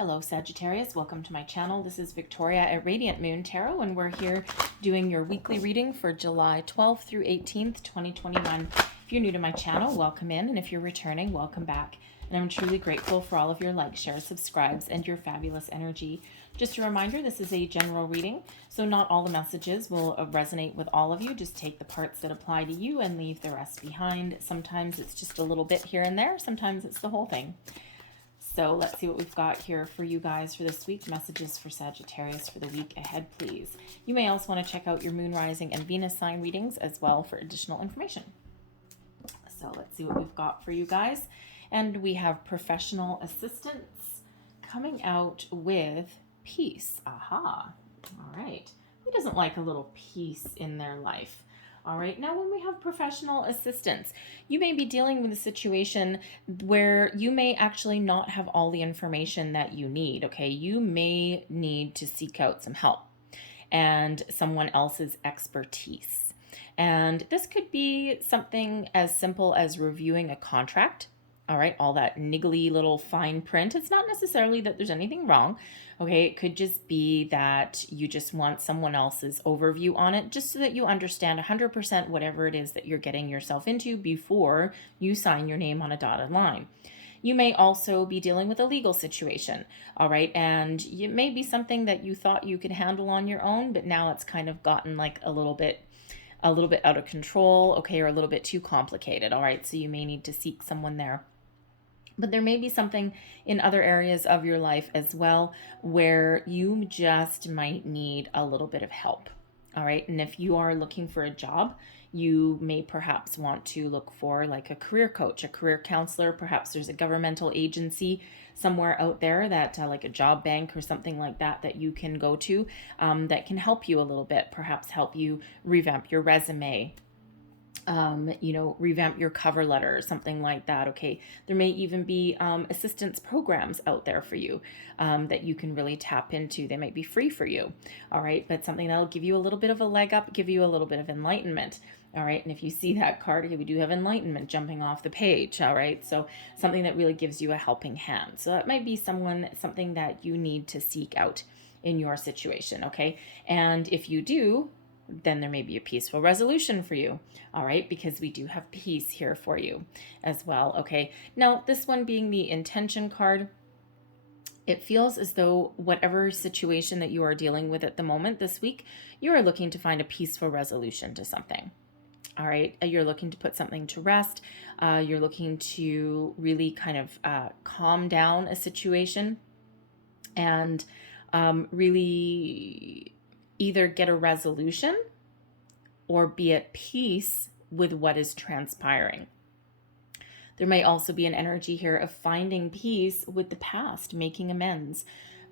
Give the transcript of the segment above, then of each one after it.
Hello Sagittarius, welcome to my channel. This is Victoria at Radiant Moon Tarot, and we're here doing your weekly reading for July 12th through 18th, 2021. If you're new to my channel, welcome in, and if you're returning, welcome back. And I'm truly grateful for all of your likes, shares, subscribes, and your fabulous energy. Just a reminder, this is a general reading, so not all the messages will resonate with all of you. Just take the parts that apply to you and leave the rest behind. Sometimes it's just a little bit here and there, sometimes it's the whole thing. So let's see what we've got here for you guys for this week. Messages for Sagittarius for the week ahead, please. You may also want to check out your moon, rising, and Venus sign readings as well for additional information. So let's see what we've got for you guys. And we have professional assistance coming out with peace. Aha. All right. Who doesn't like a little peace in their life? All right, now when we have professional assistance, you may be dealing with a situation where you may actually not have all the information that you need, okay? You may need to seek out some help and someone else's expertise. And this could be something as simple as reviewing a contract. All right, all that niggly little fine print. It's not necessarily that there's anything wrong. Okay, it could just be that you just want someone else's overview on it, just so that you understand 100% whatever it is that you're getting yourself into before you sign your name on a dotted line. You may also be dealing with a legal situation, all right? And it may be something that you thought you could handle on your own, but now it's kind of gotten like a little bit out of control, okay, or a little bit too complicated, all right? So you may need to seek someone there. But there may be something in other areas of your life as well where you just might need a little bit of help. All right. And if you are looking for a job, you may perhaps want to look for like a career coach, a career counselor. Perhaps there's a governmental agency somewhere out there that like a job bank or something like that that you can go to that can help you a little bit, perhaps help you revamp your resume. Revamp your cover letter or something like that. Okay. There may even be assistance programs out there for you that you can really tap into. They might be free for you. All right. But something that'll give you a little bit of a leg up, give you a little bit of enlightenment. All right. And if you see that card, okay, we do have enlightenment jumping off the page. All right. So something that really gives you a helping hand. So that might be something that you need to seek out in your situation. Okay. And if you do, then there may be a peaceful resolution for you. All right, because we do have peace here for you as well. Okay, now this one being the intention card, it feels as though whatever situation that you are dealing with at the moment this week, you are looking to find a peaceful resolution to something. All right, you're looking to put something to rest. You're looking to really kind of calm down a situation and really either get a resolution or be at peace with what is transpiring. There may also be an energy here of finding peace with the past, making amends,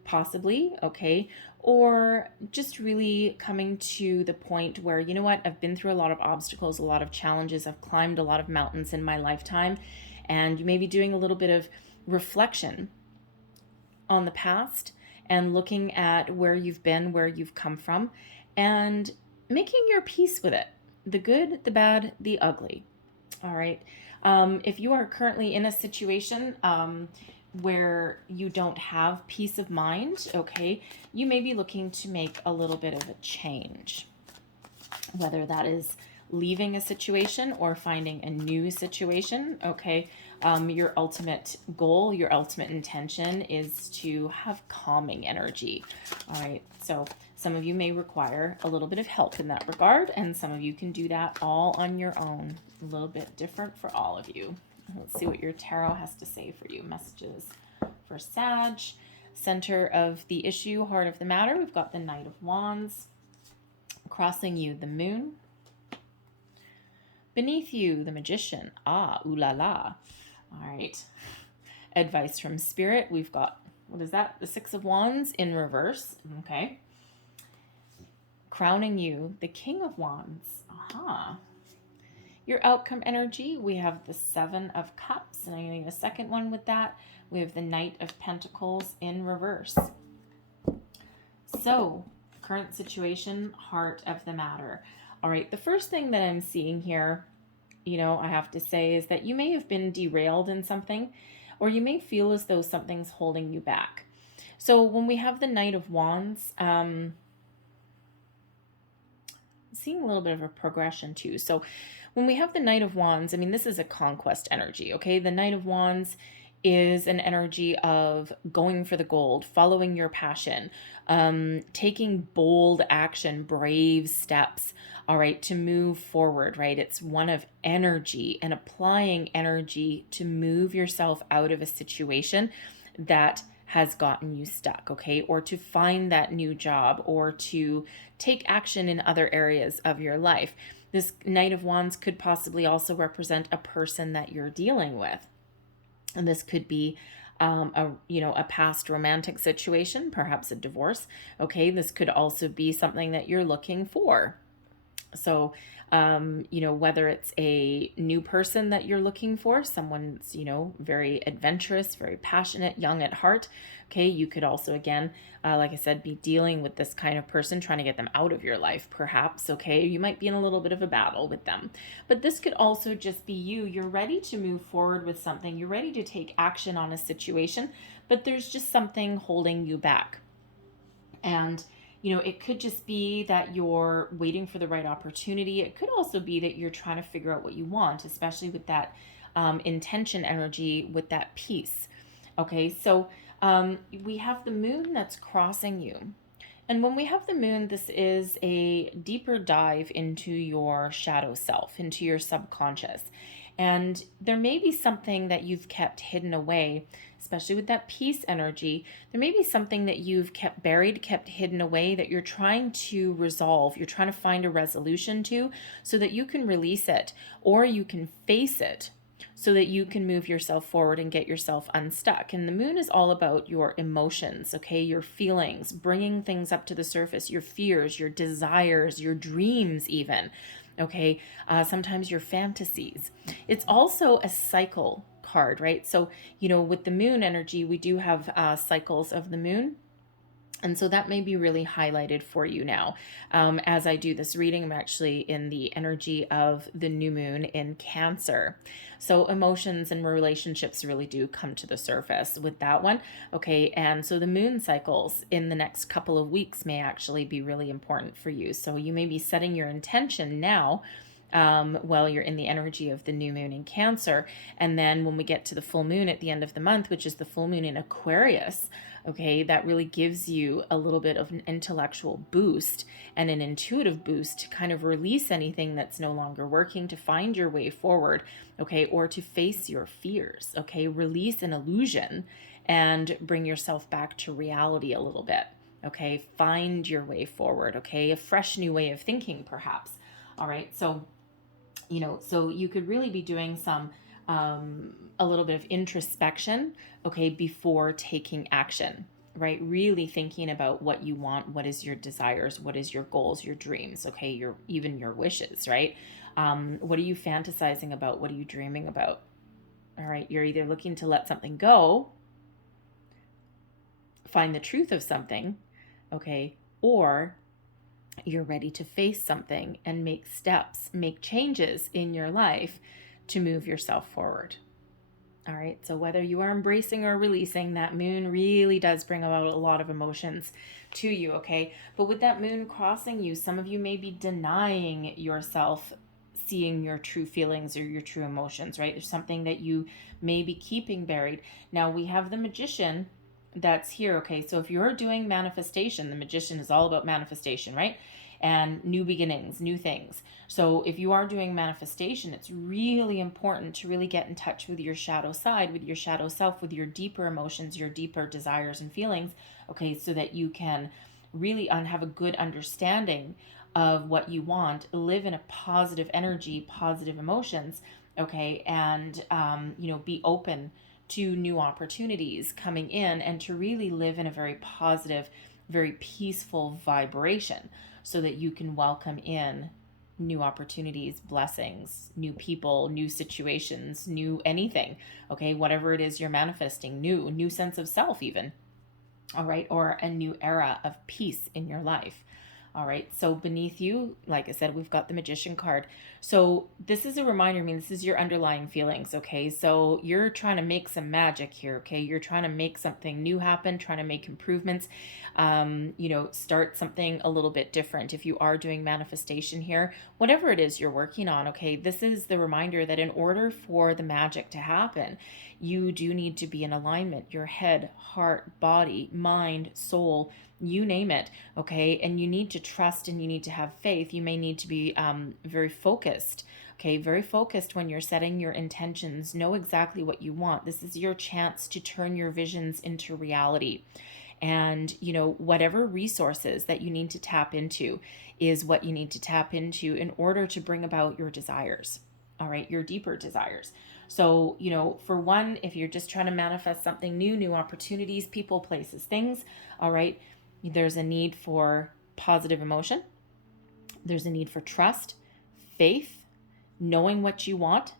possibly, okay, or just really coming to the point where, you know what, I've been through a lot of obstacles, a lot of challenges, I've climbed a lot of mountains in my lifetime, and you may be doing a little bit of reflection on the past and looking at where you've been, where you've come from, and making your peace with it. The good, the bad, the ugly. All right. If you are currently in a situation where you don't have peace of mind, okay, you may be looking to make a little bit of a change. Whether that is leaving a situation or finding a new situation, okay? Your ultimate goal, your ultimate intention is to have calming energy. All right, so some of you may require a little bit of help in that regard, and some of you can do that all on your own. A little bit different for all of you. Let's see what your tarot has to say for you. Messages for Sag. Center of the issue, heart of the matter. We've got the Knight of Wands. Crossing you, the Moon. Beneath you, the Magician. Ah, ooh la la. All right. Advice from Spirit. We've got, what is that? The Six of Wands in reverse. Okay. Crowning you, the King of Wands. Aha. Your outcome energy, we have the Seven of Cups. And I need a second one with that. We have the Knight of Pentacles in reverse. So, current situation, heart of the matter. All right, the first thing that I'm seeing here, I have to say is that you may have been derailed in something, or you may feel as though something's holding you back. So when we have the Knight of Wands, seeing a little bit of a progression too. So when we have the Knight of Wands, I mean, this is a conquest energy, okay? The Knight of Wands is an energy of going for the gold, following your passion, taking bold action, brave steps, all right, to move forward, right? It's one of energy and applying energy to move yourself out of a situation that has gotten you stuck, okay? Or to find that new job, or to take action in other areas of your life. This Knight of Wands could possibly also represent a person that you're dealing with. And this could be a past romantic situation, perhaps a divorce. Okay, this could also be something that you're looking for. So, whether it's a new person that you're looking for, someone's, very adventurous, very passionate, young at heart. Okay, you could also, again, like I said, be dealing with this kind of person, trying to get them out of your life, perhaps. Okay, you might be in a little bit of a battle with them. But this could also just be you. You're ready to move forward with something. You're ready to take action on a situation, but there's just something holding you back. And it could just be that you're waiting for the right opportunity. It could also be that you're trying to figure out what you want, especially with that intention energy, with that peace. Okay, so we have the moon that's crossing you. And when we have the moon, this is a deeper dive into your shadow self, into your subconscious. And there may be something that you've kept hidden away, especially with that peace energy. There may be something that you've kept buried, kept hidden away, that you're trying to resolve. You're trying to find a resolution to, so that you can release it, or you can face it, so that you can move yourself forward and get yourself unstuck. And the moon is all about your emotions, okay? Your feelings, bringing things up to the surface, your fears, your desires, your dreams even, okay? Sometimes your fantasies. It's also a cycle card, right? So, with the moon energy, we do have cycles of the moon. And so that may be really highlighted for you now. As I do this reading, I'm actually in the energy of the new moon in Cancer. So emotions and relationships really do come to the surface with that one. Okay, and so the moon cycles in the next couple of weeks may actually be really important for you. So you may be setting your intention now while you're in the energy of the new moon in Cancer. And then when we get to the full moon at the end of the month, which is the full moon in Aquarius, okay, that really gives you a little bit of an intellectual boost and an intuitive boost to kind of release anything that's no longer working, to find your way forward, okay, or to face your fears, okay, release an illusion and bring yourself back to reality a little bit, okay, find your way forward, okay, a fresh new way of thinking perhaps. All right, so so you could really be doing some a little bit of introspection, okay, before taking action, right? Really thinking about what you want, what is your desires, what is your goals, your dreams, okay, even your wishes, right? What are you fantasizing about? What are you dreaming about? All right, you're either looking to let something go, find the truth of something, okay, or you're ready to face something and make steps, make changes in your life to move yourself forward. All right, so whether you are embracing or releasing, that moon really does bring about a lot of emotions to you, okay? But with that moon crossing you, some of you may be denying yourself seeing your true feelings or your true emotions, right? There's something that you may be keeping buried. Now we have the Magician that's here, okay? So if you're doing manifestation, the Magician is all about manifestation, right? And new beginnings, new things. So if you are doing manifestation, it's really important to really get in touch with your shadow side, with your shadow self, with your deeper emotions, your deeper desires and feelings, okay, so that you can really have a good understanding of what you want, live in a positive energy, positive emotions, okay, and be open to new opportunities coming in, and to really live in a very positive, very peaceful vibration, so that you can welcome in new opportunities, blessings, new people, new situations, new anything, okay, whatever it is you're manifesting, new sense of self even, all right, or a new era of peace in your life. All right. So beneath you, like I said, we've got the Magician card. So this is a reminder. I mean, this is your underlying feelings. Okay. So you're trying to make some magic here. Okay. You're trying to make something new happen, trying to make improvements, start something a little bit different. If you are doing manifestation here, whatever it is you're working on. Okay. This is the reminder that in order for the magic to happen, you do need to be in alignment, your head, heart, body, mind, soul, you name it. Okay. And you need to trust and you need to have faith. You may need to be very focused. Okay. Very focused when you're setting your intentions. Know exactly what you want. This is your chance to turn your visions into reality. And, whatever resources that you need to tap into is what you need to tap into in order to bring about your desires. All right. Your deeper desires. So, for one, if you're just trying to manifest something new opportunities, people, places, things, all right, there's a need for positive emotion. There's a need for trust, faith, knowing what you want,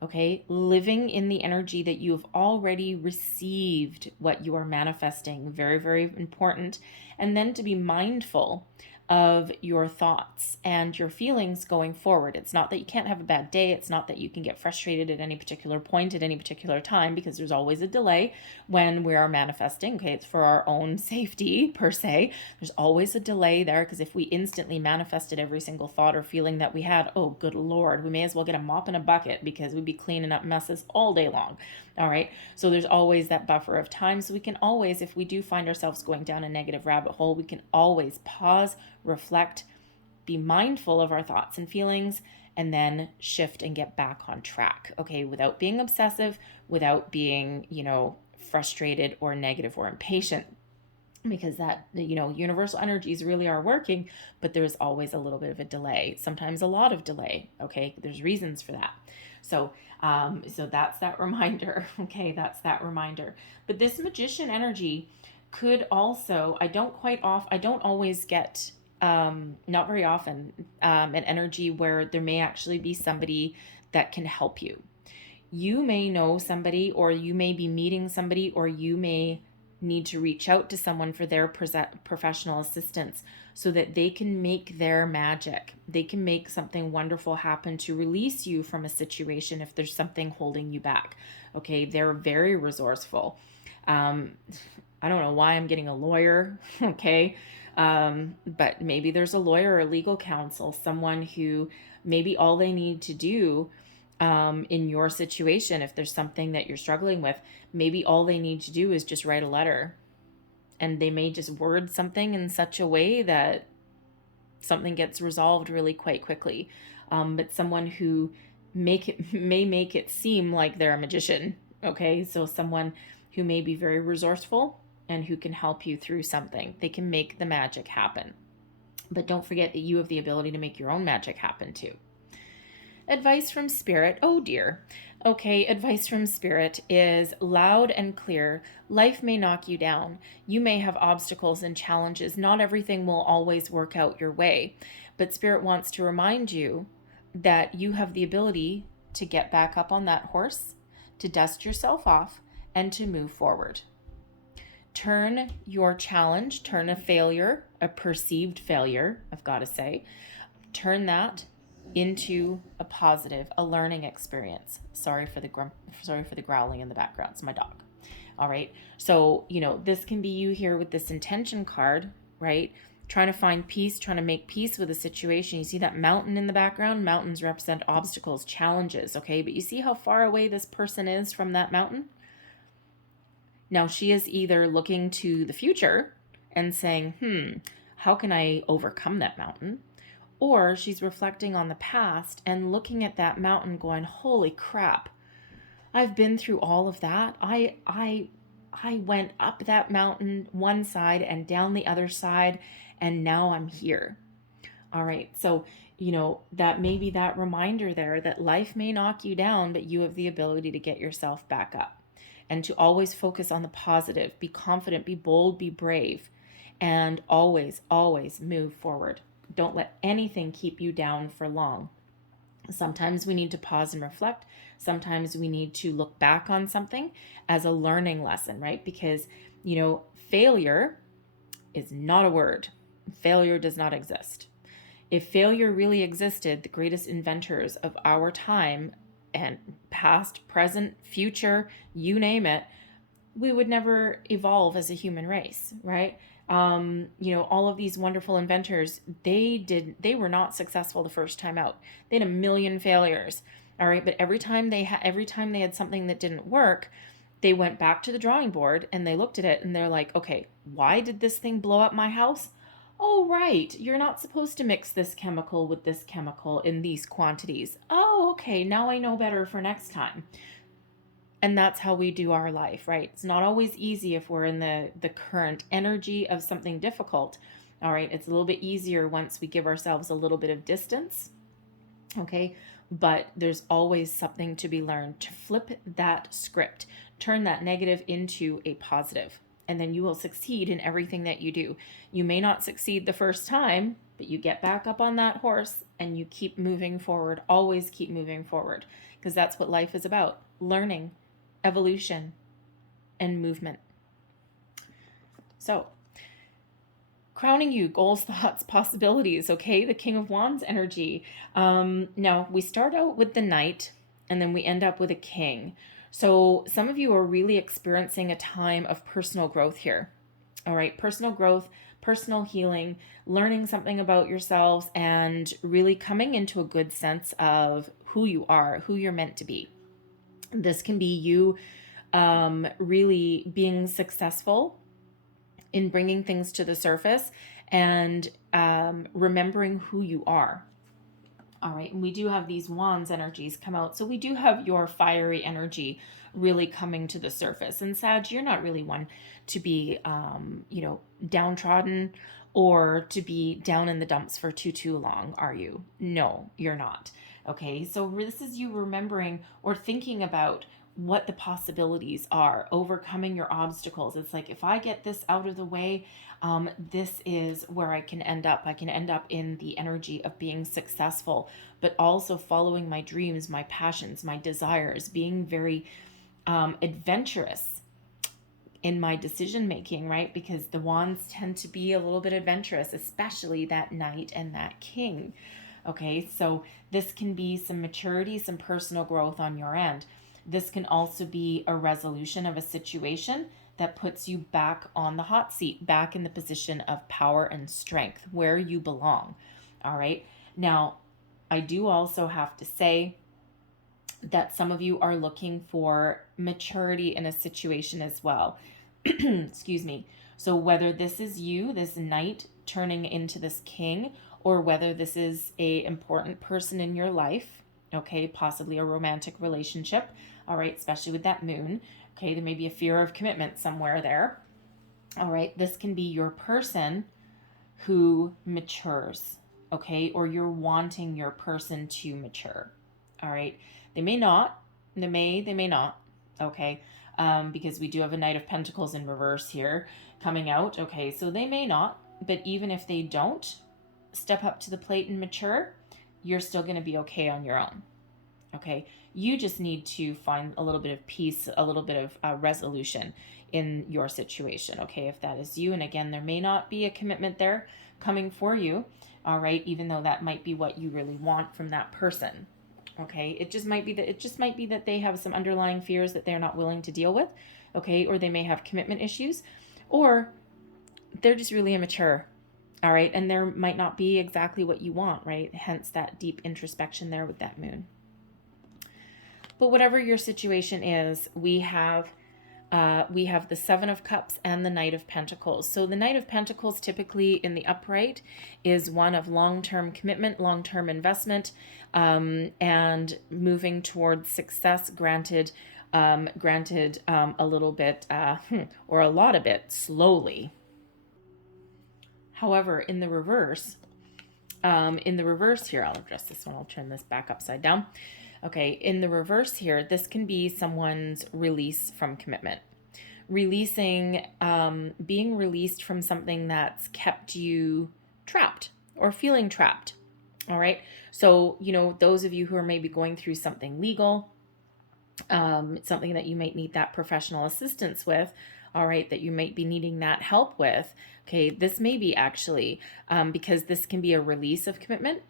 okay, living in the energy that you have already received what you are manifesting. Very, very important. And then to be mindful of your thoughts and your feelings going forward. It's not that you can't have a bad day. It's not that you can get frustrated at any particular point at any particular time, because there's always a delay when we are manifesting. Okay, it's for our own safety per se. There's always a delay there, because if we instantly manifested every single thought or feeling that we had, oh good Lord, we may as well get a mop and a bucket, because we'd be cleaning up messes all day long. All right. So there's always that buffer of time. So we can always, if we do find ourselves going down a negative rabbit hole, we can always pause, reflect, be mindful of our thoughts and feelings, and then shift and get back on track. Okay. Without being obsessive, without being, frustrated or negative or impatient, because that, universal energies really are working, but there's always a little bit of a delay, sometimes a lot of delay. Okay. There's reasons for that. So that's that reminder. Okay. That's that reminder. But this Magician energy could also, I don't always get, not very often, an energy where there may actually be somebody that can help you. You may know somebody, or you may be meeting somebody, or you may need to reach out to someone for their professional assistance so that they can make their magic. They can make something wonderful happen to release you from a situation if there's something holding you back. Okay, they're very resourceful. I don't know why I'm getting a lawyer, okay? But maybe there's a lawyer or legal counsel, someone who maybe all they need to do in your situation, if there's something that you're struggling with, maybe all they need to do is just write a letter, and they may just word something in such a way that something gets resolved really quite quickly. But someone who may make it seem like they're a magician. Okay. So someone who may be very resourceful and who can help you through something. They can make the magic happen. But don't forget that you have the ability to make your own magic happen too. Advice from Spirit. Oh dear. Okay, advice from Spirit is loud and clear. Life may knock you down. You may have obstacles and challenges. Not everything will always work out your way. But Spirit wants to remind you that you have the ability to get back up on that horse, to dust yourself off, and to move forward. Turn your challenge, turn a failure, a perceived failure, I've got to say, turn that into a positive, a learning experience. Sorry for the growling in the background. It's my dog. All right. So, this can be you here with this intention card, right? Trying to find peace, trying to make peace with a situation. You see that mountain in the background? Mountains represent obstacles, challenges. Okay. But you see how far away this person is from that mountain? Now she is either looking to the future and saying, how can I overcome that mountain? Or she's reflecting on the past and looking at that mountain going, holy crap, I've been through all of that. I went up that mountain one side and down the other side, and now I'm here. All right. So, that may be that reminder there that life may knock you down, but you have the ability to get yourself back up and to always focus on the positive, be confident, be bold, be brave, and always, always move forward. Don't let anything keep you down for long. Sometimes we need to pause and reflect. Sometimes we need to look back on something as a learning lesson, right? Because, failure is not a word. failure does not exist. If failure really existed, the greatest inventors of our time and past, present, future, you name it, we would never evolve as a human race, right? All of these wonderful inventors, they were not successful the first time out. They had a million failures. All right, but every time they had something that didn't work, they went back to the drawing board and they looked at it and they're like, okay, why did this thing blow up my house? Oh, right, you're not supposed to mix this chemical with this chemical in these quantities. Oh, okay, now I know better for next time. And that's how we do our life, right? It's not always easy if we're in the current energy of something difficult. All right, it's a little bit easier once we give ourselves a little bit of distance. Okay, but there's always something to be learned to flip that script, turn that negative into a positive, and then you will succeed in everything that you do. You may not succeed the first time, but you get back up on that horse and you keep moving forward. Always keep moving forward, because that's what life is about: learning, evolution, and movement. So, crowning you, goals, thoughts, possibilities, okay? The King of Wands energy. Now, we start out with the Knight, and then we end up with a King. So some of you are really experiencing a time of personal growth here. All right, personal growth, personal healing, learning something about yourselves, and really coming into a good sense of who you are, who you're meant to be. This can be you really being successful in bringing things to the surface and remembering who you are. All right, and we do have these wands energies come out. So we do have your fiery energy really coming to the surface. And Sag, you're not really one to be, downtrodden or to be down in the dumps for too long, are you? No, you're not. Okay, so this is you remembering or thinking about what the possibilities are, overcoming your obstacles. It's like, if I get this out of the way, this is where I can end up. I can end up in the energy of being successful, but also following my dreams, my passions, my desires, being very adventurous in my decision making, right? Because the wands tend to be a little bit adventurous, especially that Knight and that King. Okay, so this can be some maturity, some personal growth on your end. This can also be a resolution of a situation that puts you back on the hot seat, back in the position of power and strength where you belong. All right. Now, I do also have to say that some of you are looking for maturity in a situation as well. Excuse me. So whether this is you, this Knight turning into this King, or whether this is a important person in your life, okay, possibly a romantic relationship, all right, especially with that moon, okay, there may be a fear of commitment somewhere there, all right, this can be your person who matures, okay, or you're wanting your person to mature, all right, they may not, they may not, okay, because we do have a Knight of Pentacles in reverse here coming out, okay, so they may not, but even if they don't step up to the plate and mature, you're still going to be okay on your own. Okay, you just need to find a little bit of peace, a little bit of resolution in your situation. Okay, if that is you, and again, there may not be a commitment there coming for you. All right, even though that might be what you really want from that person. Okay, it just might be that they have some underlying fears that they're not willing to deal with. Okay, or they may have commitment issues, or they're just really immature. All right, and there might not be exactly what you want, right? Hence that deep introspection there with that moon. But whatever your situation is, we have the Seven of Cups and the Knight of Pentacles. So the Knight of Pentacles typically in the upright is one of long-term commitment, long-term investment, and moving towards success, granted a little bit or a lot of it slowly. However, in the reverse here, I'll address this one. I'll turn this back upside down. Okay, in the reverse here, this can be someone's release from commitment. Releasing, being released from something that's kept you trapped or feeling trapped. All right, so, those of you who are maybe going through something legal, something that you might need that professional assistance with, all right, that you might be needing that help with. Okay, this may be actually, because this can be a release of commitment.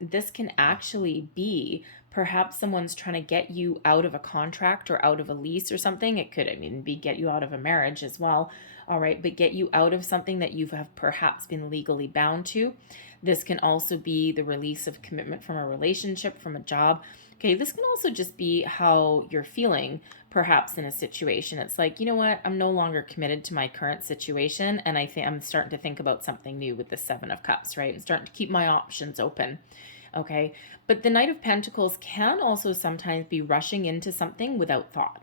This can actually be perhaps someone's trying to get you out of a contract or out of a lease or something. It could, I mean, be get you out of a marriage as well. All right, but get you out of something that you have perhaps been legally bound to. This can also be the release of commitment from a relationship, from a job. Okay, this can also just be how you're feeling perhaps in a situation. It's like, you know what, I'm no longer committed to my current situation, and I think I'm starting to think about something new with the Seven of Cups, right? I'm starting to keep my options open. Okay, but the Knight of Pentacles can also sometimes be rushing into something without thought.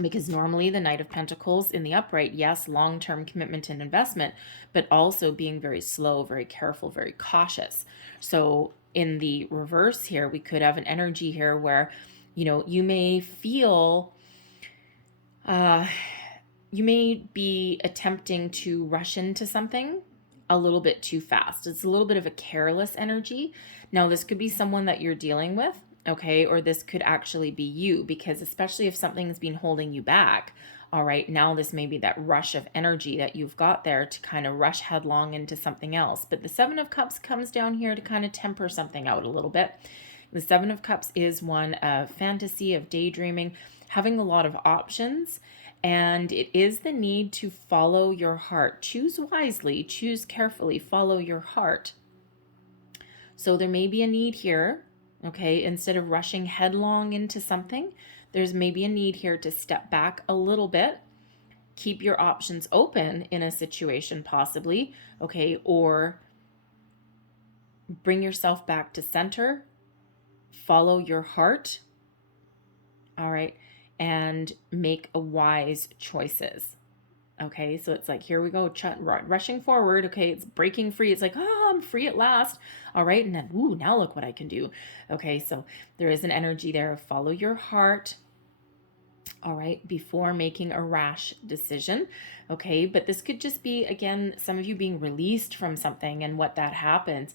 Because normally the Knight of Pentacles in the upright, yes, long-term commitment and investment, but also being very slow, very careful, very cautious. So in the reverse here, we could have an energy here where, you know, you may feel, you may be attempting to rush into something a little bit too fast. It's a little bit of a careless energy. Now, this could be someone that you're dealing with, okay, or this could actually be you, because especially if something's been holding you back, all right, now this may be that rush of energy that you've got there to kind of rush headlong into something else. But the Seven of Cups comes down here to kind of temper something out a little bit. The Seven of Cups is one of fantasy, of daydreaming, having a lot of options, and it is the need to follow your heart. Choose wisely, choose carefully, follow your heart. So there may be a need here, okay, instead of rushing headlong into something, there's maybe a need here to step back a little bit, keep your options open in a situation possibly, okay, or bring yourself back to center, follow your heart, all right, and make a wise choices. Okay, so it's like, here we go, rushing forward. Okay, it's breaking free. It's like, oh, I'm free at last. All right, and then, ooh, now look what I can do. Okay, so there is an energy there of follow your heart. All right, before making a rash decision. Okay, but this could just be, again, some of you being released from something, and what happens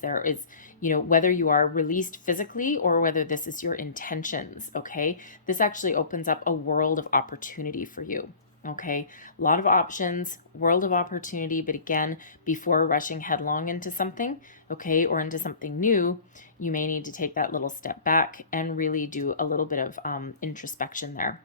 there is, you know, whether you are released physically or whether this is your intentions. Okay, this actually opens up a world of opportunity for you. Okay, a lot of options, world of opportunity, but again, before rushing headlong into something, okay, or into something new, you may need to take that little step back and really do a little bit of introspection there.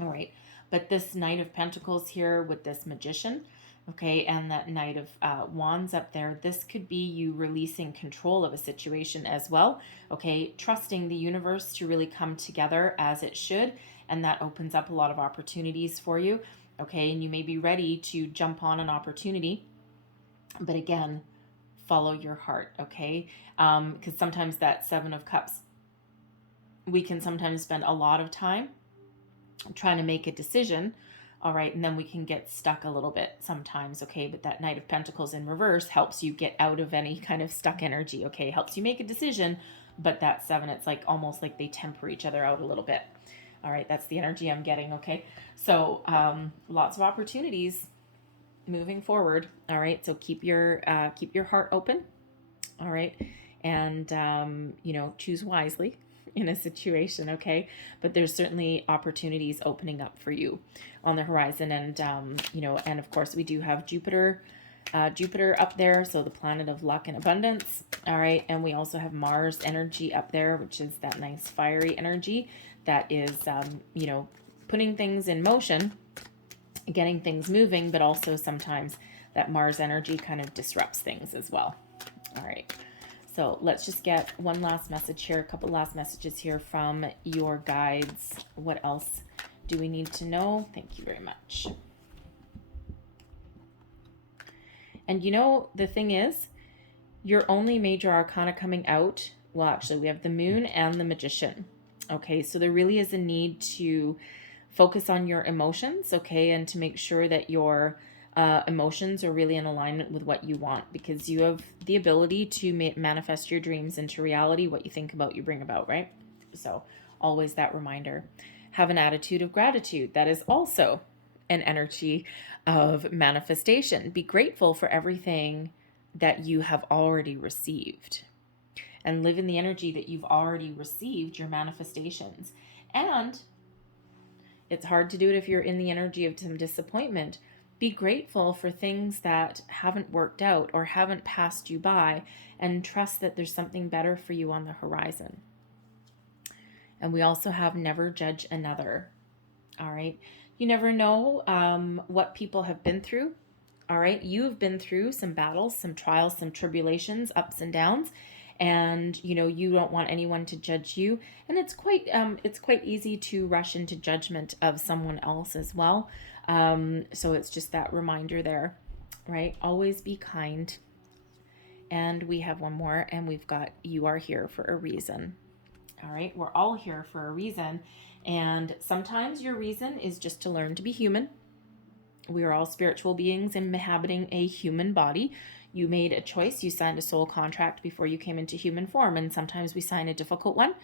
All right, but this Knight of Pentacles here with this Magician, okay, and that Knight of Wands up there, this could be you releasing control of a situation as well, okay, trusting the universe to really come together as it should, and that opens up a lot of opportunities for you, okay, and you may be ready to jump on an opportunity, but again, follow your heart, okay, because sometimes that Seven of Cups, we can sometimes spend a lot of time trying to make a decision, all right, and then we can get stuck a little bit sometimes, okay, but that Knight of Pentacles in reverse helps you get out of any kind of stuck energy, okay, helps you make a decision, but that seven, it's like almost like they temper each other out a little bit. All right, that's the energy I'm getting, okay, so lots of opportunities moving forward, all right, so keep your heart open, all right, and you know, choose wisely in a situation, okay, but there's certainly opportunities opening up for you on the horizon, and you know, and of course we do have Jupiter up there, so the planet of luck and abundance, all right, and we also have Mars energy up there, which is that nice fiery energy that is you know, putting things in motion, getting things moving, but also sometimes that Mars energy kind of disrupts things as well. All right, so let's just get one last message here, a couple last messages here from your guides. What else do we need to know? Thank you very much. And you know, the thing is, your only major arcana coming out, well, actually, we have the Moon and the Magician. Okay, so there really is a need to focus on your emotions, okay, and to make sure that your emotions are really in alignment with what you want, because you have the ability to manifest your dreams into reality. What you think about, you bring about, right? So always that reminder. Have an attitude of gratitude. That is also an energy of manifestation. Be grateful for everything that you have already received, and live in the energy that you've already received, your manifestations. And It's hard to do it if you're in the energy of some disappointment. Be grateful for things that haven't worked out or haven't passed you by, and trust that there's something better for you on the horizon. And we also have never judge another. All right. You never know what people have been through. All right. You've been through some battles, some trials, some tribulations, ups and downs. And you don't want anyone to judge you, and it's quite easy to rush into judgment of someone else as well. So it's just that reminder there, right? Always be kind. And we have one more, and we've got, you are here for a reason. All right, we're all here for a reason, and sometimes your reason is just to learn to be human. We are all spiritual beings inhabiting a human body. You made a choice. You signed a soul contract before you came into human form, and sometimes we sign a difficult one,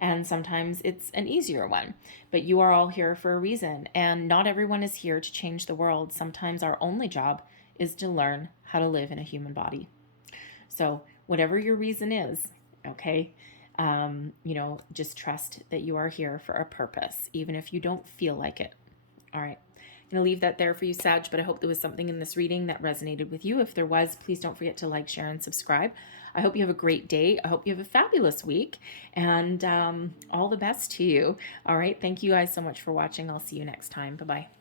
and sometimes it's an easier one. But you are all here for a reason, and not everyone is here to change the world. Sometimes our only job is to learn how to live in a human body. So whatever your reason is, okay, just trust that you are here for a purpose, even if you don't feel like it. All right. I'm going to leave that there for you, Sag, but I hope there was something in this reading that resonated with you. If there was, please don't forget to like, share, and subscribe. I hope you have a great day. I hope you have a fabulous week, and all the best to you. All right. Thank you guys so much for watching. I'll see you next time. Bye-bye.